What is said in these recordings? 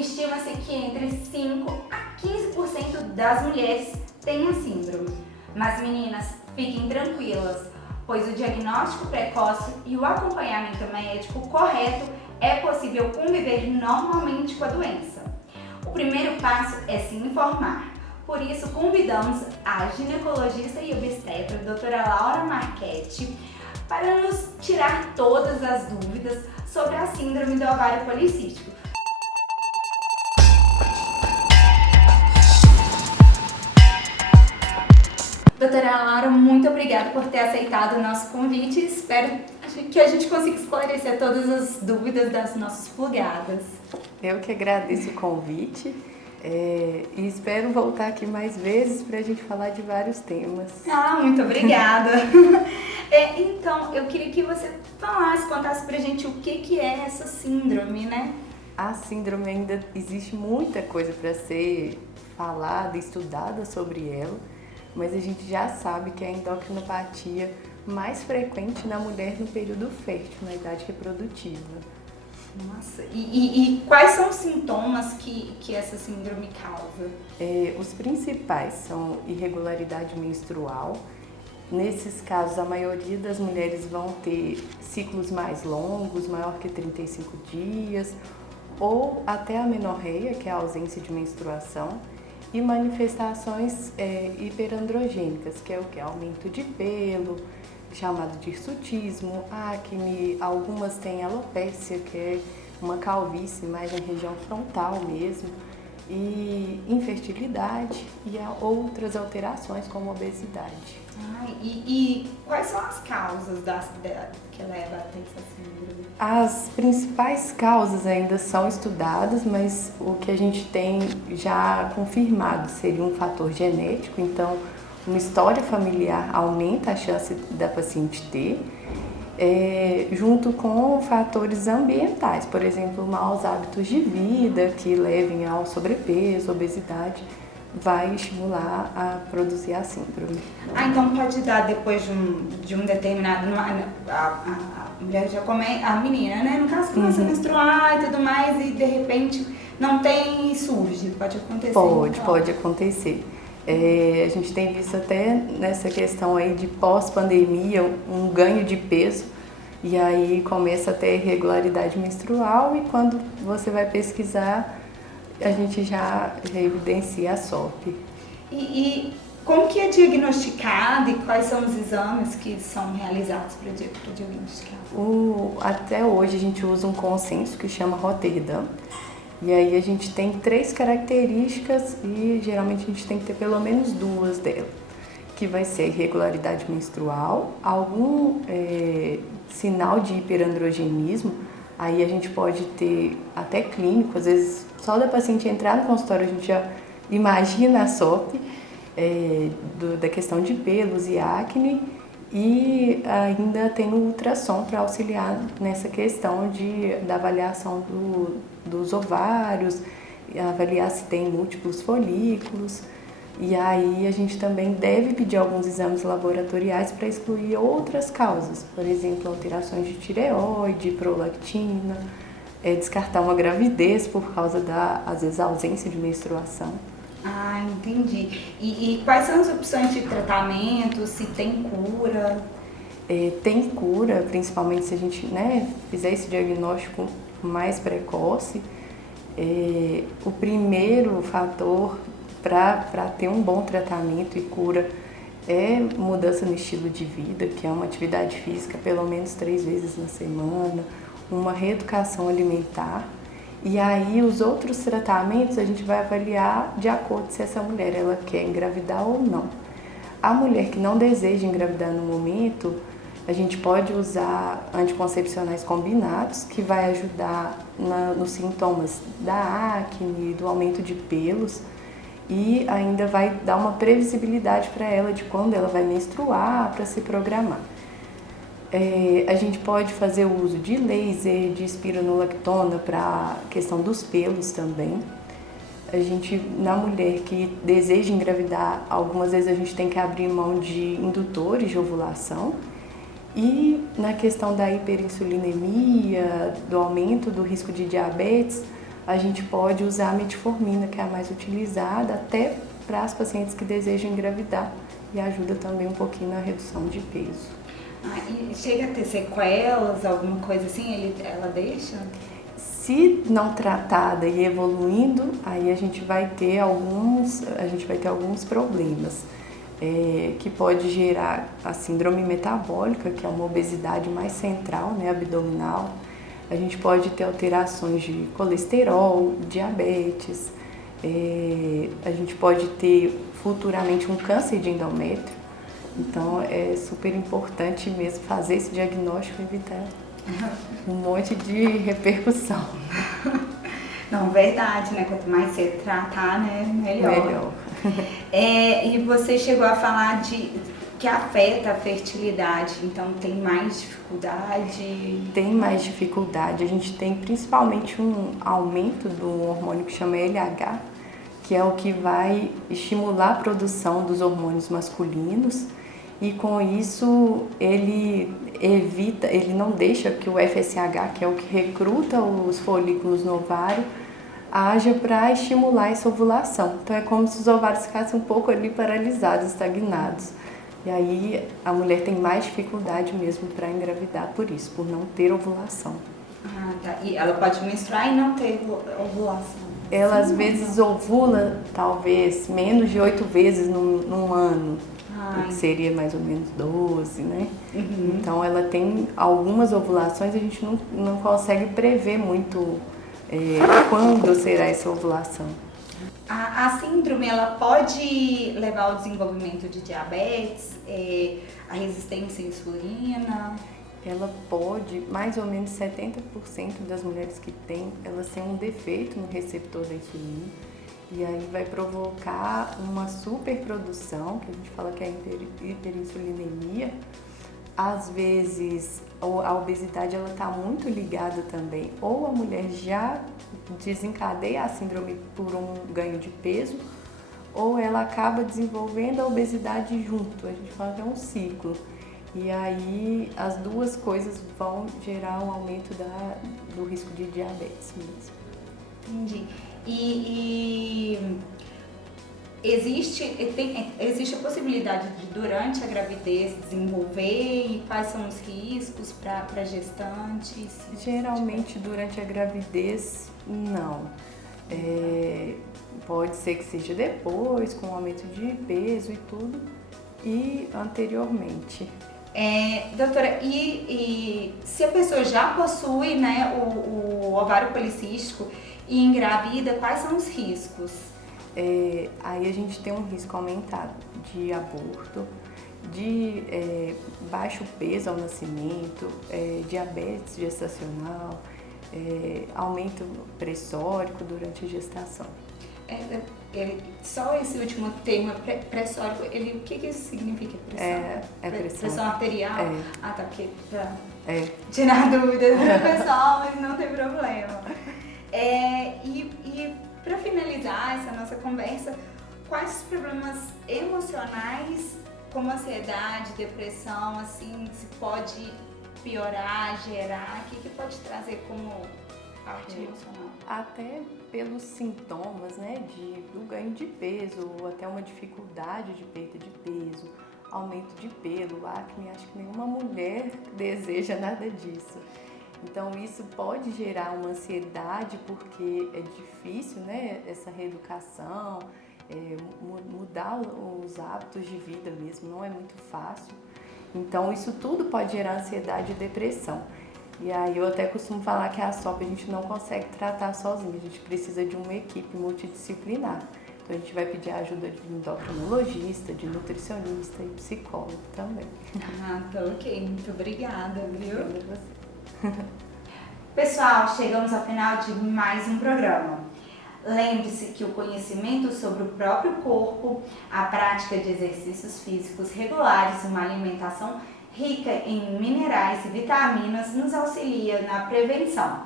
Estima-se que entre 5 a 15% das mulheres têm a síndrome. Mas meninas, fiquem tranquilas, pois o diagnóstico precoce e o acompanhamento médico correto é possível conviver normalmente com a doença. O primeiro passo é se informar. Por isso, convidamos a ginecologista e obstetra, doutora Laura Marchetti, para nos tirar todas as dúvidas sobre a síndrome do ovário policístico. Doutora Laura, muito obrigada por ter aceitado o nosso convite. Espero que a gente consiga esclarecer todas as dúvidas das nossas plugadas. Eu que agradeço o convite e espero voltar aqui mais vezes para a gente falar de vários temas. Muito obrigada. Então, eu queria que você contasse pra gente o que é essa síndrome, né? A síndrome ainda existe muita coisa para ser falada, estudada sobre ela, mas a gente já sabe que é a endocrinopatia mais frequente na mulher no período fértil, na idade reprodutiva. Nossa, e quais são os sintomas que essa síndrome causa? Os principais são irregularidade menstrual. Nesses casos, a maioria das mulheres vão ter ciclos mais longos, maior que 35 dias, ou até a menorreia, que é a ausência de menstruação, e manifestações hiperandrogênicas, que é o que? Aumento de pelo, chamado de hirsutismo, acne, algumas têm alopécia, que é uma calvície mais na região frontal mesmo, e infertilidade e outras alterações como obesidade. E quais são as causas que leva a ter essa síndrome? As principais causas ainda são estudadas, mas o que a gente tem já confirmado seria um fator genético, então uma história familiar aumenta a chance da paciente ter, junto com fatores ambientais, por exemplo, maus hábitos de vida que levem ao sobrepeso, obesidade, vai estimular a produzir a síndrome. Então pode dar depois de um determinado... A mulher já começa, a menina, né? No caso, começa a menstruar e tudo mais e de repente não tem e surge. Pode acontecer? Pode acontecer. A gente tem visto até nessa questão aí de pós-pandemia um ganho de peso e aí começa a ter irregularidade menstrual e quando você vai pesquisar a gente já evidencia a SOP. E como que é diagnosticado e quais são os exames que são realizados para diagnosticar? Até hoje a gente usa um consenso que chama Rotterdam. E aí a gente tem 3 características e geralmente a gente tem que ter pelo menos 2 delas, que vai ser a irregularidade menstrual, algum sinal de hiperandrogenismo, aí a gente pode ter até clínico, às vezes só da paciente entrar no consultório a gente já imagina a SOP, da questão de pelos e acne, e ainda tem o ultrassom para auxiliar nessa questão da avaliação dos ovários, avaliar se tem múltiplos folículos. E aí a gente também deve pedir alguns exames laboratoriais para excluir outras causas, por exemplo, alterações de tireoide, prolactina, descartar uma gravidez por causa às vezes, ausência de menstruação. Entendi. E quais são as opções de tratamento, se tem cura? Tem cura, principalmente se a gente fizer esse diagnóstico mais precoce. O primeiro fator para ter um bom tratamento e cura é mudança no estilo de vida, que é uma atividade física pelo menos 3 vezes na semana, uma reeducação alimentar. E aí os outros tratamentos a gente vai avaliar de acordo se essa mulher ela quer engravidar ou não. A mulher que não deseja engravidar no momento, a gente pode usar anticoncepcionais combinados, que vai ajudar nos sintomas da acne, do aumento de pelos, e ainda vai dar uma previsibilidade para ela de quando ela vai menstruar, para se programar. A gente pode fazer o uso de laser, de espironolactona para a questão dos pelos também. Na mulher que deseja engravidar, algumas vezes a gente tem que abrir mão de indutores de ovulação. E na questão da hiperinsulinemia, do aumento do risco de diabetes, a gente pode usar a metformina, que é a mais utilizada, até para as pacientes que desejam engravidar, e ajuda também um pouquinho na redução de peso. E chega a ter sequelas, alguma coisa assim, ela deixa? Se não tratada e evoluindo, aí a gente vai ter alguns problemas, que pode gerar a síndrome metabólica, que é uma obesidade mais central, né, abdominal. A gente pode ter alterações de colesterol, diabetes, a gente pode ter futuramente um câncer de endométrio. Então é super importante mesmo fazer esse diagnóstico e evitar um monte de repercussão. Não, verdade, né? Quanto mais você tratar, né, melhor. E você chegou a falar que afeta a fertilidade, então tem mais dificuldade? Tem mais dificuldade. A gente tem principalmente um aumento do hormônio que chama LH, que é o que vai estimular a produção dos hormônios masculinos, e com isso ele não deixa que o FSH, que é o que recruta os folículos no ovário, haja para estimular essa ovulação. Então é como se os ovários ficassem um pouco ali paralisados, estagnados. E aí a mulher tem mais dificuldade mesmo para engravidar por isso, por não ter ovulação. Ah, tá. E ela pode menstruar e não ter ovulação? Ela às vezes ovula, talvez, menos de 8 vezes num ano. O que seria mais ou menos 12, né? Uhum. Então ela tem algumas ovulações, a gente não consegue prever muito quando será essa ovulação. A síndrome, ela pode levar ao desenvolvimento de diabetes, a resistência à insulina? Ela pode, mais ou menos 70% das mulheres que têm, elas têm um defeito no receptor da insulina. E aí vai provocar uma superprodução, que a gente fala que é a hiperinsulinemia. Às vezes a obesidade está muito ligada também, ou a mulher já desencadeia a síndrome por um ganho de peso, ou ela acaba desenvolvendo a obesidade junto. A gente fala que é um ciclo. E aí as duas coisas vão gerar um aumento do risco de diabetes mesmo. Entendi. E existe a possibilidade de, durante a gravidez, desenvolver, e quais são os riscos para gestantes? Geralmente, durante a gravidez, não. Pode ser que seja depois, com aumento de peso e tudo, e anteriormente. Doutora, e se a pessoa já possui, né, o ovário policístico e engravida, quais são os riscos? Aí a gente tem um risco aumentado de aborto, de baixo peso ao nascimento, diabetes gestacional, aumento pressórico durante a gestação. Só esse último termo, pressórico, o que isso significa, pressão? Pressão arterial? Ah, tá, porque pra tirar dúvidas do pessoal, mas não tem problema. E para finalizar essa nossa conversa, quais os problemas emocionais, como ansiedade, depressão, assim, se pode piorar, gerar, o que pode trazer como parte emocional? Até pelos sintomas, né, do ganho de peso, ou até uma dificuldade de perda de peso, aumento de pelo, acne, acho que nenhuma mulher deseja nada disso. Então isso pode gerar uma ansiedade, porque é difícil, né, essa reeducação, mudar os hábitos de vida mesmo, não é muito fácil. Então isso tudo pode gerar ansiedade e depressão. E aí eu até costumo falar que a SOP a gente não consegue tratar sozinho, a gente precisa de uma equipe multidisciplinar. Então a gente vai pedir a ajuda de endocrinologista, de nutricionista e psicólogo também. Ah, tá ok. Muito obrigada, viu? Pessoal, chegamos ao final de mais um programa. Lembre-se que o conhecimento sobre o próprio corpo, a prática de exercícios físicos regulares e uma alimentação rica em minerais e vitaminas nos auxilia na prevenção.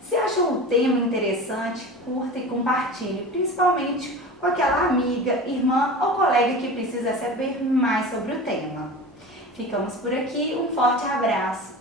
Se achou o tema interessante, curta e compartilhe, principalmente com aquela amiga, irmã ou colega que precisa saber mais sobre o tema. Ficamos por aqui, um forte abraço.